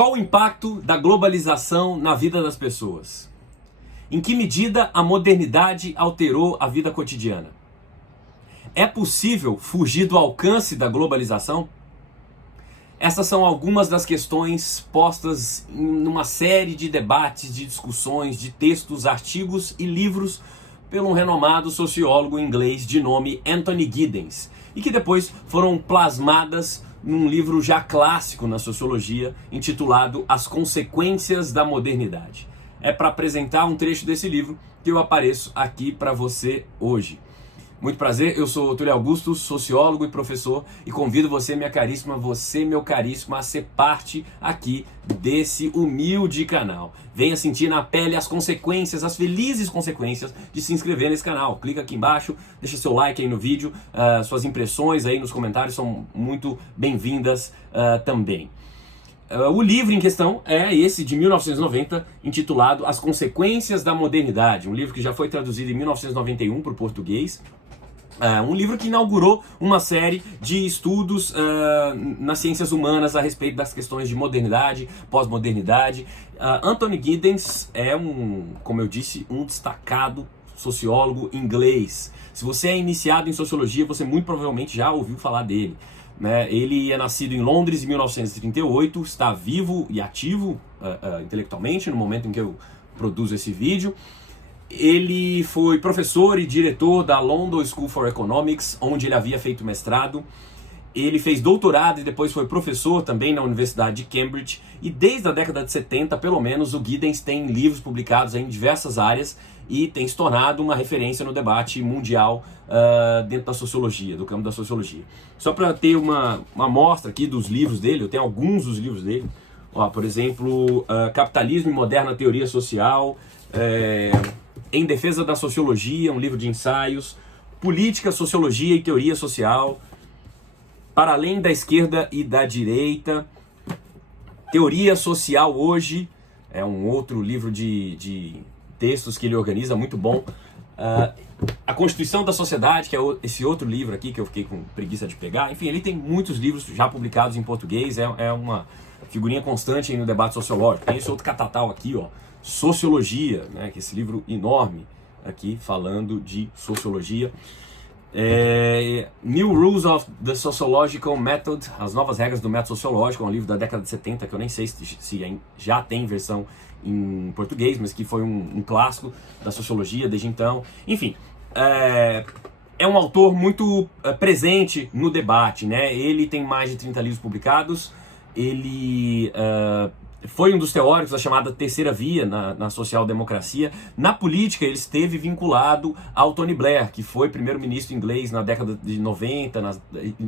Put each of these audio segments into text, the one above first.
Qual o impacto da globalização na vida das pessoas? Em que medida a modernidade alterou a vida cotidiana? É possível fugir do alcance da globalização? Essas são algumas das questões postas em uma série de debates, de discussões, de textos, artigos e livros pelo um renomado sociólogo inglês de nome Anthony Giddens, e que depois foram plasmadas num livro já clássico na sociologia, intitulado As Consequências da Modernidade. É para apresentar um trecho desse livro que eu apareço aqui para você hoje. Muito prazer, eu sou Túlio Augusto, sociólogo e professor, e convido você, minha caríssima, você, meu caríssimo, a ser parte aqui desse humilde canal. Venha sentir na pele as consequências, as felizes consequências de se inscrever nesse canal. Clica aqui embaixo, deixa seu like aí no vídeo, suas impressões aí nos comentários são muito bem-vindas também. O livro em questão é esse de 1990, intitulado As Consequências da Modernidade, um livro que já foi traduzido em 1991 para o português. Um livro que inaugurou uma série de estudos nas ciências humanas a respeito das questões de modernidade, pós-modernidade. Anthony Giddens é como eu disse, um destacado sociólogo inglês. Se você é iniciado em sociologia, você muito provavelmente já ouviu falar dele. Ele é nascido em Londres em 1938, está vivo e ativo intelectualmente no momento em que eu produzo esse vídeo. Ele foi professor e diretor da London School for Economics, onde ele havia feito mestrado. Ele fez doutorado e depois foi professor também na Universidade de Cambridge. E desde a década de 70, pelo menos, o Giddens tem livros publicados em diversas áreas e tem se tornado uma referência no debate mundial dentro da sociologia, do campo da sociologia. Só para ter uma amostra aqui dos livros dele, eu tenho alguns dos livros dele. Por exemplo, Capitalismo e Moderna Teoria Social, Em Defesa da Sociologia, um livro de ensaios, Política, Sociologia e Teoria Social, Para Além da Esquerda e da Direita, Teoria Social Hoje, é um outro livro de textos que ele organiza, muito bom. A Constituição da Sociedade, que é esse outro livro aqui que eu fiquei com preguiça de pegar. Enfim, ele tem muitos livros já publicados em português, é uma figurinha constante aí no debate sociológico. Tem esse outro catatal aqui, Sociologia, que é esse livro enorme aqui falando de sociologia. New Rules of the Sociological Method, As Novas Regras do Método Sociológico, é um livro da década de 70 que eu nem sei se já tem versão em português, mas que foi um clássico da sociologia desde então. Enfim, é um autor muito presente no debate, Ele tem mais de 30 livros publicados, ele foi um dos teóricos da chamada terceira via na social-democracia. Na política, ele esteve vinculado ao Tony Blair, que foi primeiro-ministro inglês na década de 90,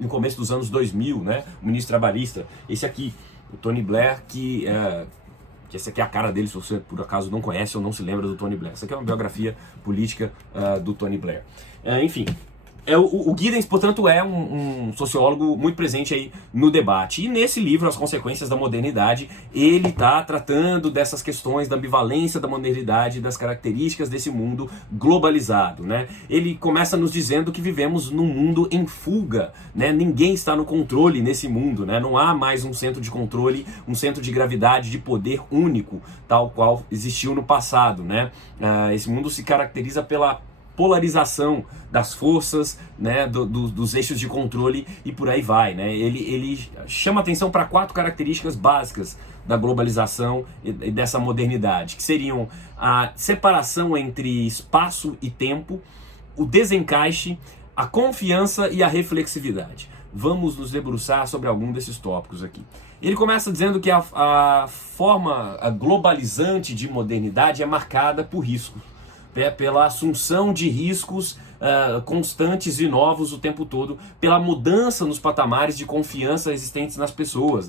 no começo dos anos 2000, o ministro trabalhista. Esse aqui, o Tony Blair, que essa aqui é a cara dele, se você por acaso não conhece ou não se lembra do Tony Blair. Essa aqui é uma biografia política do Tony Blair. Enfim. O Giddens, portanto, é um sociólogo muito presente aí no debate. E nesse livro, As Consequências da Modernidade, ele está tratando dessas questões da ambivalência da modernidade, das características desse mundo globalizado, Ele começa nos dizendo que vivemos num mundo em fuga, Ninguém está no controle nesse mundo, Não há mais um centro de controle, um centro de gravidade, de poder único, tal qual existiu no passado, Esse mundo se caracteriza pela polarização das forças, dos eixos de controle e por aí vai, Ele chama atenção para 4 características básicas da globalização e dessa modernidade, que seriam a separação entre espaço e tempo, o desencaixe, a confiança e a reflexividade. Vamos nos debruçar sobre algum desses tópicos aqui. Ele começa dizendo que a forma globalizante de modernidade é marcada por riscos, pela assunção de riscos constantes e novos o tempo todo, pela mudança nos patamares de confiança existentes nas pessoas,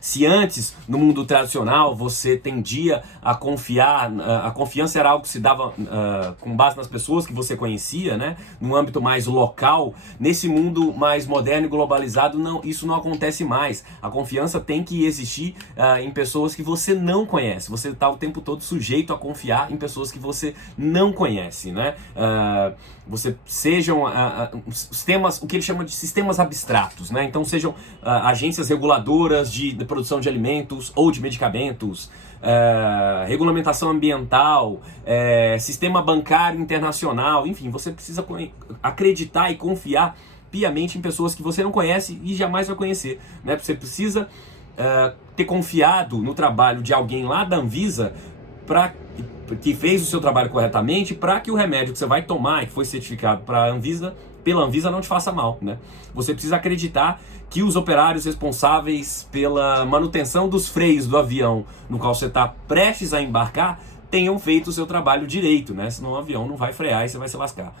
Se antes, no mundo tradicional, você tendia a confiar, a confiança era algo que se dava com base nas pessoas que você conhecia, num âmbito mais local, nesse mundo mais moderno e globalizado, isso não acontece mais. A confiança tem que existir em pessoas que você não conhece. Você está o tempo todo sujeito a confiar em pessoas que você não conhece, sejam sistemas, o que ele chama de sistemas abstratos, Então sejam agências reguladoras, loucuras de produção de alimentos ou de medicamentos, regulamentação ambiental, sistema bancário internacional, enfim, você precisa acreditar e confiar piamente em pessoas que você não conhece e jamais vai conhecer, né? Você precisa ter confiado no trabalho de alguém lá da Anvisa que fez o seu trabalho corretamente, para que o remédio que você vai tomar, que foi certificado pela Anvisa, não te faça mal, né? Você precisa acreditar que os operários responsáveis pela manutenção dos freios do avião no qual você está prestes a embarcar tenham feito o seu trabalho direito, né? Senão o avião não vai frear e você vai se lascar.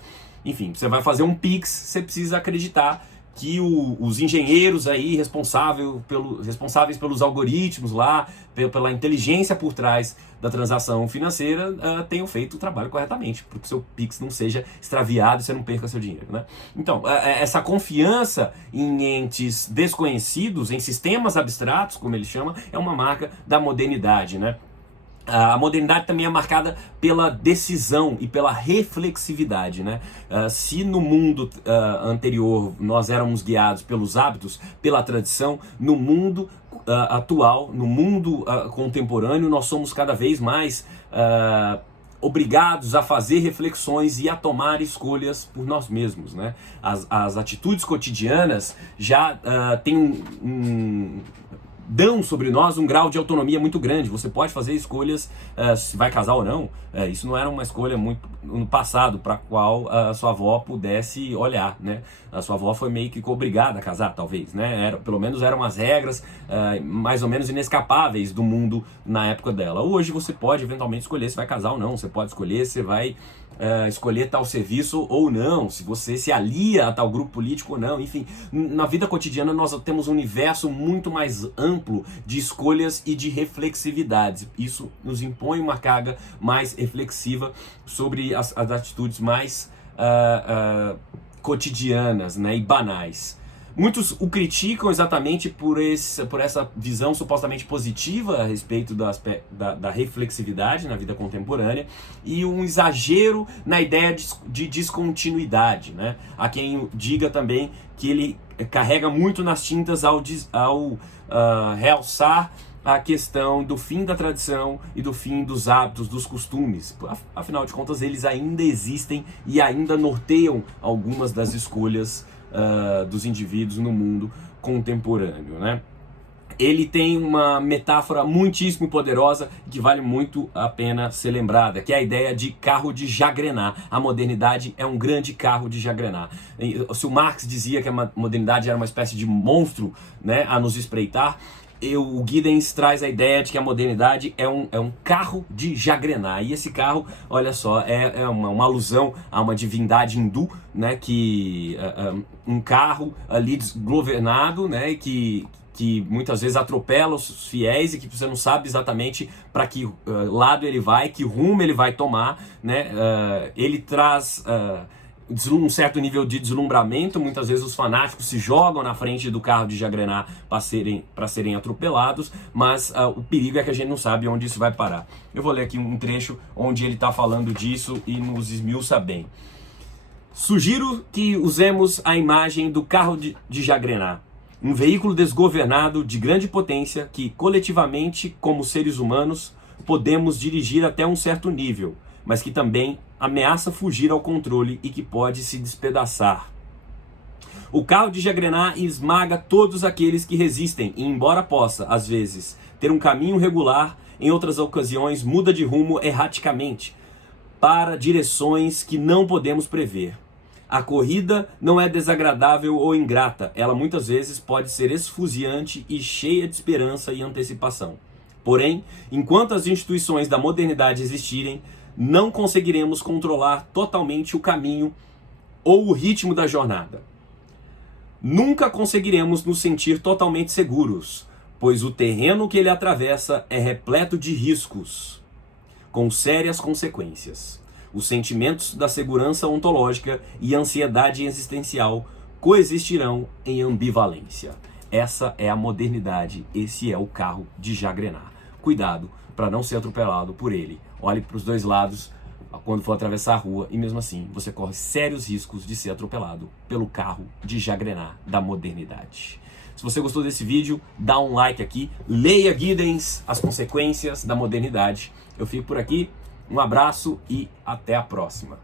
Enfim, você vai fazer um Pix, você precisa acreditar que os engenheiros aí responsáveis pelos algoritmos lá, pela inteligência por trás da transação financeira, tenham feito o trabalho corretamente, para que o seu Pix não seja extraviado e você não perca seu dinheiro, né? Então, essa confiança em entes desconhecidos, em sistemas abstratos, como ele chama, é uma marca da modernidade, né? A modernidade também é marcada pela decisão e pela reflexividade, né? Se no mundo anterior nós éramos guiados pelos hábitos, pela tradição, no mundo atual, no mundo contemporâneo, nós somos cada vez mais obrigados a fazer reflexões e a tomar escolhas por nós mesmos, né? As atitudes cotidianas já têm dão sobre nós um grau de autonomia muito grande. Você pode fazer escolhas se vai casar ou não. Isso não era uma escolha muito no passado para a qual a sua avó pudesse olhar, né? A sua avó foi meio que obrigada a casar, talvez, né? Pelo menos eram as regras mais ou menos inescapáveis do mundo na época dela. Hoje você pode eventualmente escolher se vai casar ou não. Você pode escolher se vai escolher tal serviço ou não, se você se alia a tal grupo político ou não, enfim, na vida cotidiana nós temos um universo muito mais amplo de escolhas e de reflexividades. Isso nos impõe uma carga mais reflexiva sobre as atitudes mais cotidianas, né, e banais. Muitos o criticam exatamente por essa visão supostamente positiva a respeito da reflexividade na vida contemporânea e um exagero na ideia de descontinuidade, né? Há quem diga também que ele carrega muito nas tintas ao realçar a questão do fim da tradição e do fim dos hábitos, dos costumes. Afinal de contas, eles ainda existem e ainda norteiam algumas das escolhas dos indivíduos no mundo contemporâneo, né? Ele tem uma metáfora muitíssimo poderosa que vale muito a pena ser lembrada, que é a ideia de carro de jagrenar. A modernidade é um grande carro de jagrenar. Se o Marx dizia que a modernidade era uma espécie de monstro, né, a nos espreitar, o Giddens traz a ideia de que a modernidade é um carro de jagrenar. E esse carro, olha só, é uma alusão a uma divindade hindu, né, que um carro ali desgovernado, né, que muitas vezes atropela os fiéis e que você não sabe exatamente para que lado ele vai, que rumo ele vai tomar, né? Ele traz um certo nível de deslumbramento. Muitas vezes os fanáticos se jogam na frente do carro de jagrenar para serem atropelados, mas o perigo é que a gente não sabe onde isso vai parar. Eu vou ler aqui um trecho onde ele está falando disso e nos esmiuça bem. Sugiro que usemos a imagem do carro de jagrenar, um veículo desgovernado de grande potência que, coletivamente, como seres humanos, podemos dirigir até um certo nível, mas que também ameaça fugir ao controle e que pode se despedaçar. O carro de jagrenar esmaga todos aqueles que resistem e, embora possa, às vezes, ter um caminho regular, em outras ocasiões muda de rumo erraticamente para direções que não podemos prever. A corrida não é desagradável ou ingrata, ela muitas vezes pode ser esfuziante e cheia de esperança e antecipação. Porém, enquanto as instituições da modernidade existirem, não conseguiremos controlar totalmente o caminho ou o ritmo da jornada. Nunca conseguiremos nos sentir totalmente seguros, pois o terreno que ele atravessa é repleto de riscos, com sérias consequências. Os sentimentos da segurança ontológica e a ansiedade existencial coexistirão em ambivalência. Essa é a modernidade, esse é o carro de jagrenar. Cuidado para não ser atropelado por ele. Olhe para os dois lados quando for atravessar a rua e mesmo assim você corre sérios riscos de ser atropelado pelo carro de jagrenar da modernidade. Se você gostou desse vídeo, dá um like aqui. Leia Giddens, As Consequências da Modernidade. Eu fico por aqui. Um abraço e até a próxima.